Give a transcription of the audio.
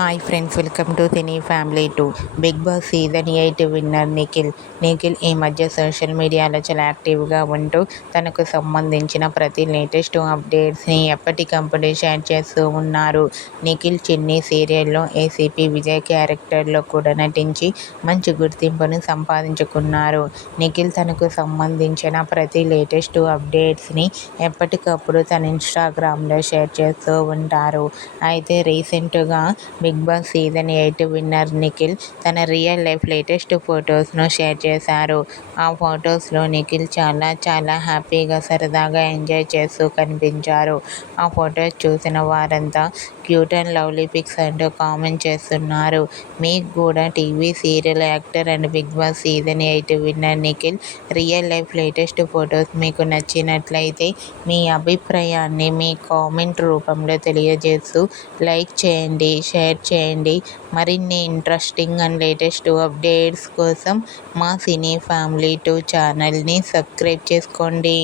Hi friends, welcome to cine family 2. Bigg Boss season 8 winner Nikhil ఈ మధ్య social మీడియాలో చాలా యాక్టివ్గా ఉంటూ తనకు సంబంధించిన ప్రతి లేటెస్ట్ అప్డేట్స్ని ఎప్పటికప్పుడు షేర్ చేస్తూ ఉన్నారు. నిఖిల్ చిన్ని సీరియల్లో ఏసీపీ విజయ్ క్యారెక్టర్లో కూడా నటించి మంచి గుర్తింపును సంపాదించుకున్నారు. నిఖిల్ తనకు సంబంధించిన ప్రతి లేటెస్ట్ అప్డేట్స్ని ఎప్పటికప్పుడు తన ఇన్స్టాగ్రామ్లో షేర్ చేస్తూ ఉంటారు. అయితే రీసెంట్గా Bigg Boss season 8 winner Nikhil తన రియల్ లైఫ్ లేటెస్ట్ ఫొటోస్ను షేర్ చేశారు. ఆ ఫొటోస్లో నిఖిల్ చాలా హ్యాపీగా సరదాగా ఎంజాయ్ చేస్తూ కనిపించారు. ఆ ఫొటోస్ చూసిన వారంతా క్యూట్ అండ్ లవ్లీ పిక్స్ అంటూ కామెంట్ చేస్తున్నారు. మీకు కూడా TV serial actor and Bigg Boss season 8 winner Nikhil real life latest photos మీకు నచ్చినట్లయితే మీ అభిప్రాయాన్ని మీ కామెంట్ రూపంలో తెలియజేస్తూ లైక్ చేయండి, షేర్ చేయండి. మరిన్ని ఇంట్రెస్టింగ్ అండ్ లేటెస్ట్ అప్డేట్స్ కోసం మా సినీ ఫ్యామిలీ 2 ఛానల్ని సబ్స్క్రైబ్ చేసుకోండి.